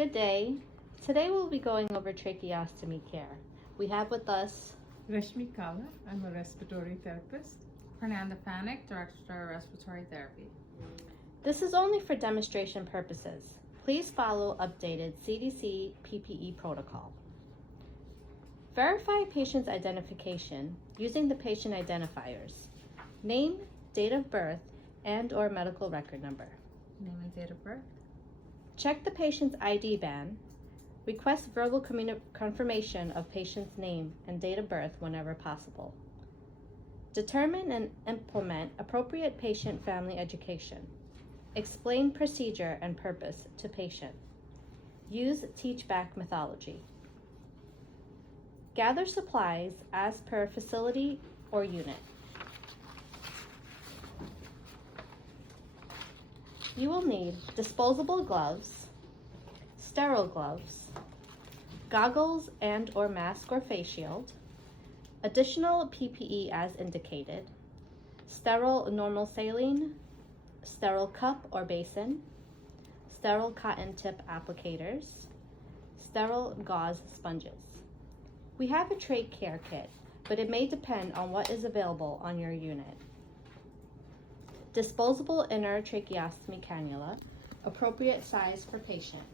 Good day. Today we'll be going over tracheostomy care. We have with us Rashmi Kala, I'm a respiratory therapist. Fernanda Fanek, Director of Respiratory Therapy. This is only for demonstration purposes. Please follow updated CDC PPE protocol. Verify patient's identification using the patient identifiers. Name, date of birth, and/or medical record number. Name and date of birth. Check the patient's ID band. Request verbal confirmation of patient's name and date of birth whenever possible. Determine and implement appropriate patient family education. Explain procedure and purpose to patient. Use teach-back methodology. Gather supplies as per facility or unit. You will need disposable gloves, sterile gloves, goggles and/or mask or face shield, additional PPE as indicated, sterile normal saline, sterile cup or basin, sterile cotton tip applicators, sterile gauze sponges. We have a trach care kit, but it may depend on what is available on your unit. Disposable inner tracheostomy cannula, appropriate size for patient.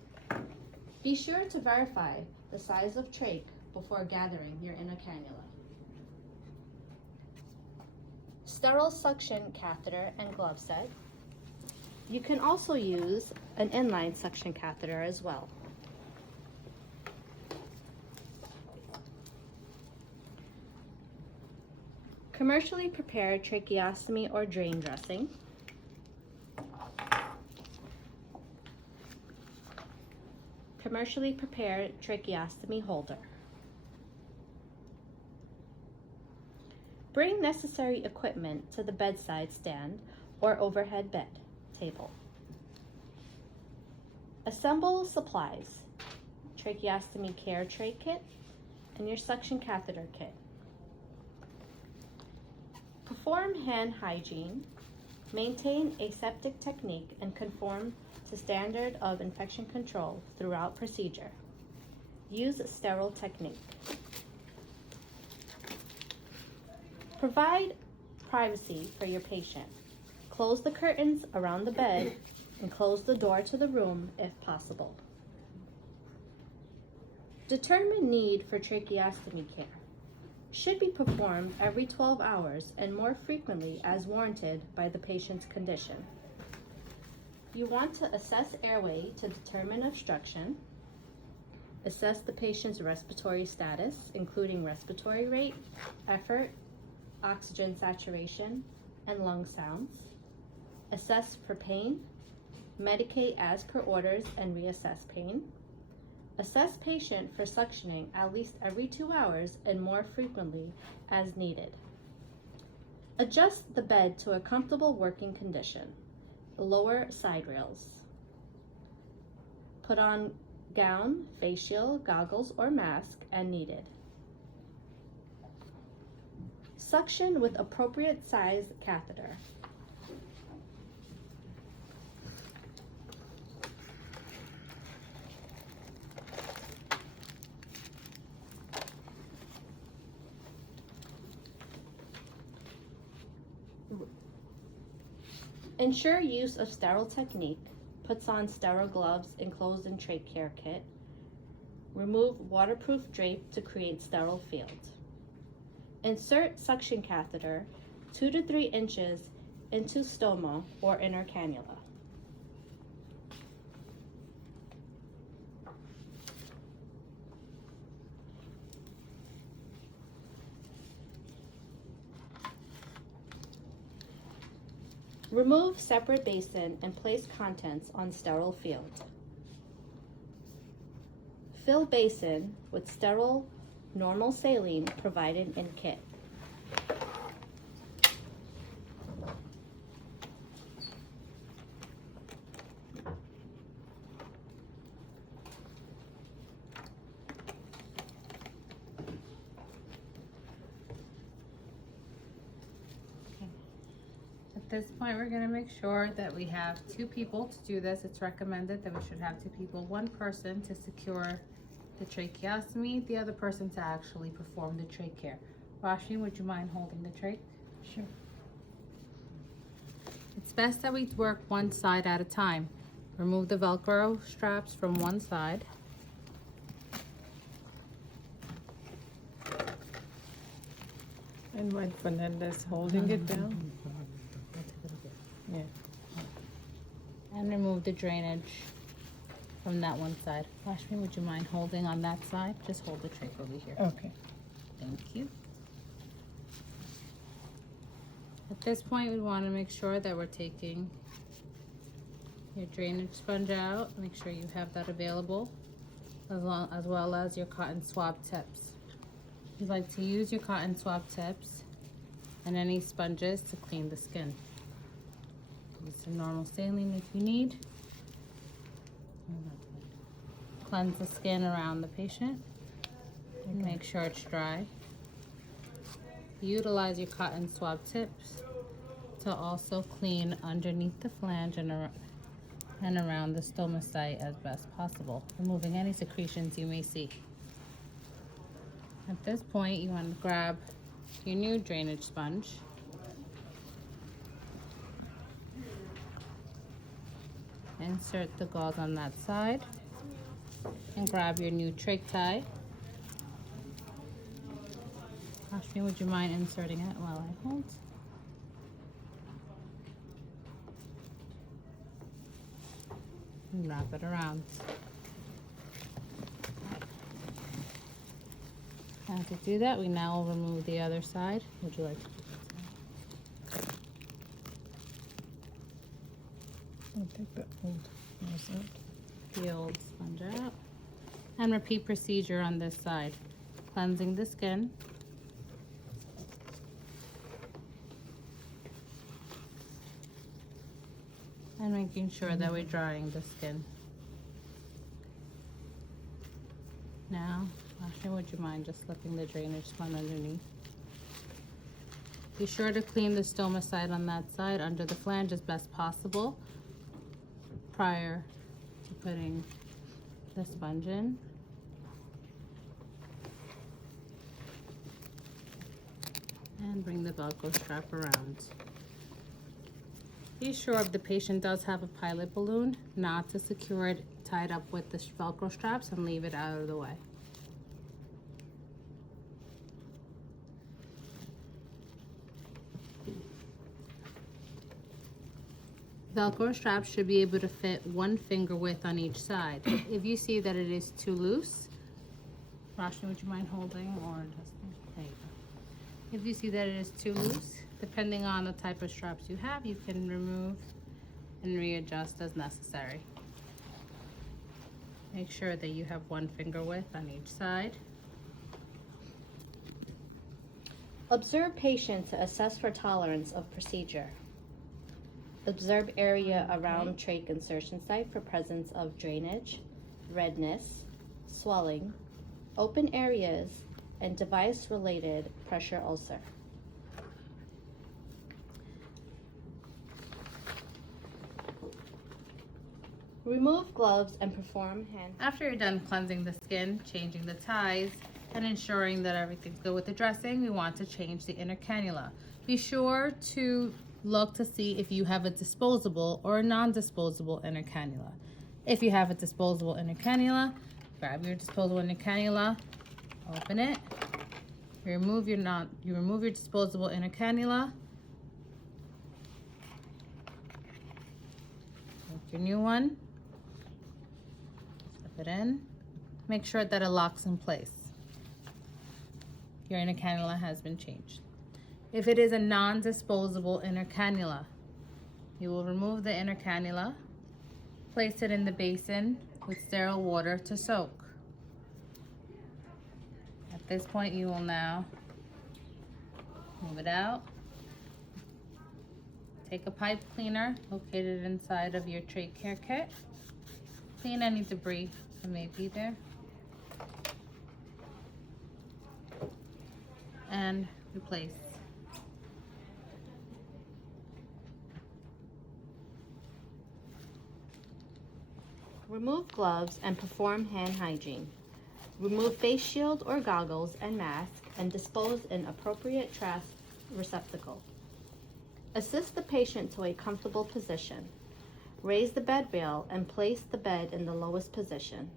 Be sure to verify the size of trach before gathering your inner cannula. Sterile suction catheter and glove set. You can also use an inline suction catheter as well. Commercially prepared tracheostomy or drain dressing. Commercially prepared tracheostomy holder. Bring necessary equipment to the bedside stand or overhead bed table. Assemble supplies, tracheostomy care tray kit, and your suction catheter kit. Perform hand hygiene, maintain aseptic technique, and conform to standard of infection control throughout procedure. Use sterile technique. Provide privacy for your patient. Close the curtains around the bed and close the door to the room if possible. Determine need for tracheostomy care. Should be performed every 12 hours and more frequently as warranted by the patient's condition. You want to assess airway to determine obstruction, assess the patient's respiratory status, including respiratory rate, effort, oxygen saturation, and lung sounds, assess for pain, medicate as per orders and reassess pain, assess patient for suctioning at least every 2 hours and more frequently as needed. Adjust the bed to a comfortable working condition. Lower side rails. Put on gown, face shield, goggles, or mask and needed. Suction with appropriate size catheter. Ensure use of sterile technique, puts on sterile gloves enclosed in trach care kit. Remove waterproof drape to create sterile field. Insert suction catheter 2 to 3 inches into stoma or inner cannula. Remove separate basin and place contents on sterile field. Fill basin with sterile normal saline provided in kit. At this point, we're gonna make sure that we have 2 people to do this. It's recommended that we should have 2 people, 1 person to secure the tracheostomy, the other person to actually perform the trach care. Rashmi, would you mind holding the trach? Sure. It's best that we work one side at a time. Remove the Velcro straps from one side. And while Fernanda's holding it down. Yeah. And remove the drainage from that one side. Rashmi, would you mind holding on that side? Just hold the trach over here. Okay. Thank you. At this point, we want to make sure that we're taking your drainage sponge out. Make sure you have that available, as well as your cotton swab tips. You'd like to use your cotton swab tips and any sponges to clean the skin. Use some normal saline if you need. Cleanse the skin around the patient. And make sure it's dry. Utilize your cotton swab tips to also clean underneath the flange and around the stoma site as best possible, removing any secretions you may see. At this point, you want to grab your new drainage sponge. Insert the gauze on that side and grab your new trach tie. Rashmi, would you mind inserting it while I hold? And wrap it around. And to do that, we now will remove the other side. Would you like to do that? I'll take the old nose out. The old sponge out. And repeat procedure on this side. Cleansing the skin. And making sure that we're drying the skin. Now, Ashley, would you mind just slipping the drainage sponge underneath? Be sure to clean the stoma side on that side under the flange as best possible prior to putting the sponge in. And bring the Velcro strap around. Be sure if the patient does have a pilot balloon, not to secure it tied up with the Velcro straps and leave it out of the way. Velcro straps should be able to fit 1 finger width on each side. If you see that it is too loose, Rashmi, would you mind holding, or just, there you go. If you see that it is too loose, depending on the type of straps you have, you can remove and readjust as necessary. Make sure that you have 1 finger width on each side. Observe patient to assess for tolerance of procedure. Observe area around trach insertion site for presence of drainage, redness, swelling, open areas, and device-related pressure ulcer. Remove gloves and perform hand. After you're done cleansing the skin, changing the ties, and ensuring that everything's good with the dressing, we want to change the inner cannula. Be sure to look to see if you have a disposable or a non-disposable inner cannula. If you have a disposable inner cannula, grab your disposable inner cannula, open it, you remove your disposable inner cannula, take your new one, slip it in, make sure that it locks in place. Your inner cannula has been changed. If it is a non-disposable inner cannula, you will remove the inner cannula, place it in the basin with sterile water to soak. At this point, you will now move it out. Take a pipe cleaner located inside of your trach care kit. Clean any debris that may be there. And replace. Remove gloves and perform hand hygiene. Remove face shield or goggles and mask and dispose in appropriate trash receptacle. Assist the patient to a comfortable position. Raise the bed rail and place the bed in the lowest position.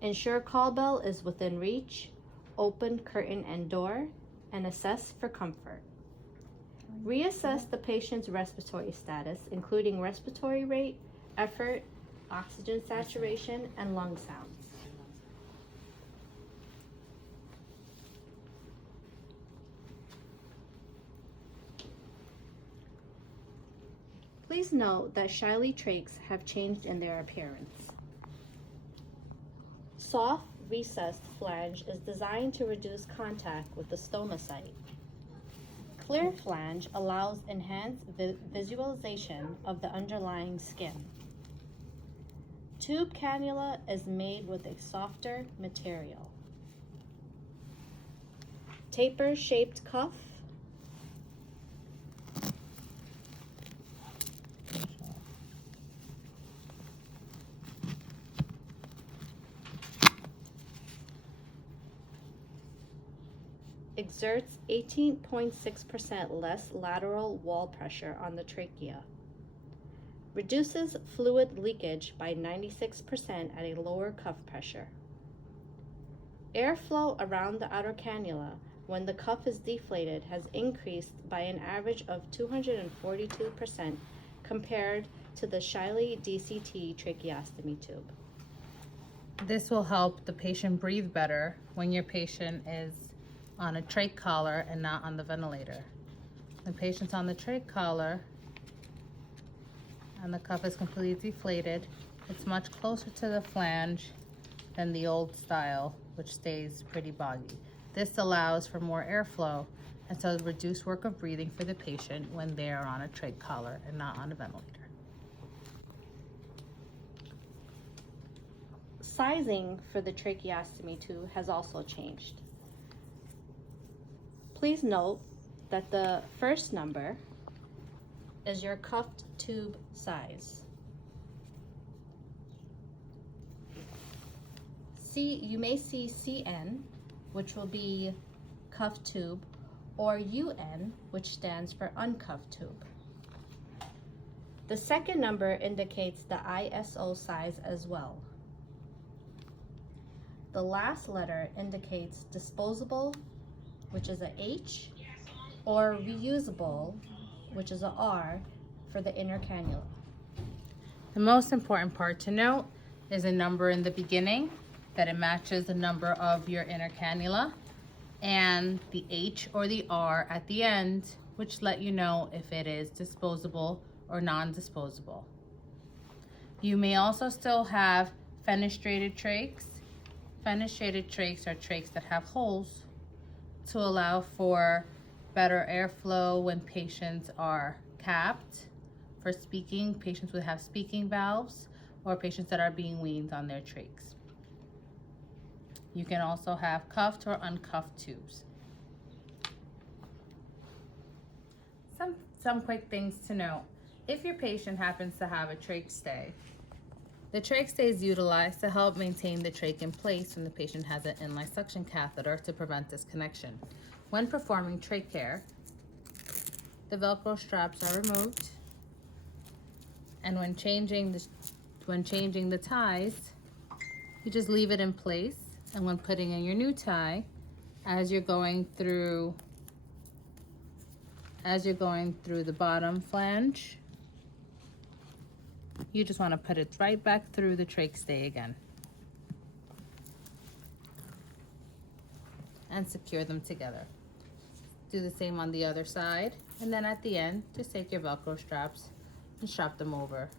Ensure call bell is within reach. Open curtain and door and assess for comfort. Reassess the patient's respiratory status, including respiratory rate, effort, oxygen saturation, and lung sounds. Please note that LIJVS trachs have changed in their appearance. Soft, recessed flange is designed to reduce contact with the stoma site. Clear flange allows enhanced visualization of the underlying skin. Tube cannula is made with a softer material. Taper-shaped cuff. Exerts 18.6% less lateral wall pressure on the trachea. Reduces fluid leakage by 96% at a lower cuff pressure. Airflow around the outer cannula when the cuff is deflated has increased by an average of 242% compared to the LIJVS DCT tracheostomy tube. This will help the patient breathe better when your patient is on a trach collar and not on the ventilator. The patient's on the trach collar and the cuff is completely deflated. It's much closer to the flange than the old style, which stays pretty boggy. This allows for more airflow and so reduce work of breathing for the patient when they are on a trach collar and not on a ventilator. Sizing for the tracheostomy tube has also changed. Please note that the first number is your cuffed tube size. You may see CN, which will be cuffed tube, or UN, which stands for uncuffed tube. The second number indicates the ISO size as well. The last letter indicates disposable, which is a H, or reusable, which is a R, for the inner cannula. The most important part to note is a number in the beginning, that it matches the number of your inner cannula, and the H or the R at the end, which let you know if it is disposable or non-disposable. You may also still have fenestrated trachs. Fenestrated trachs are trachs that have holes to allow for better airflow when patients are capped. For speaking, patients would have speaking valves, or patients that are being weaned on their trachs. You can also have cuffed or uncuffed tubes. Some quick things to note. If your patient happens to have a trach stay, the trach stay is utilized to help maintain the trach in place when the patient has an inline suction catheter to prevent disconnection. When performing trach care, the Velcro straps are removed, and when changing the ties, you just leave it in place. And when putting in your new tie, as you're going through the bottom flange, you just want to put it right back through the trach stay again and secure them together. Do the same on the other side, and then at the end, just take your Velcro straps and strap them over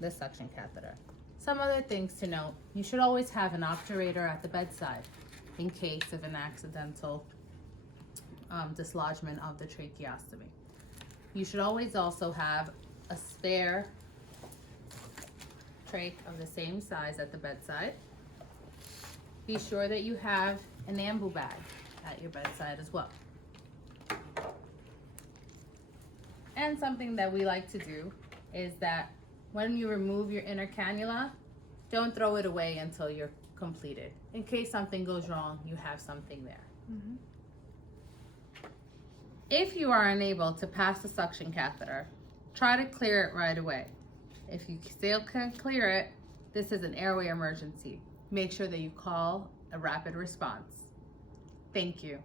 the suction catheter. Some other things to note: you should always have an obturator at the bedside in case of an accidental dislodgement of the tracheostomy. You should always also have a spare trach of the same size at the bedside. Be sure that you have an ambu bag at your bedside as well. And something that we like to do is that when you remove your inner cannula, don't throw it away until you're completed. In case something goes wrong, you have something there. Mhm. If you are unable to pass the suction catheter, try to clear it right away. If you still can't clear it, this is an airway emergency. Make sure that you call a rapid response. Thank you.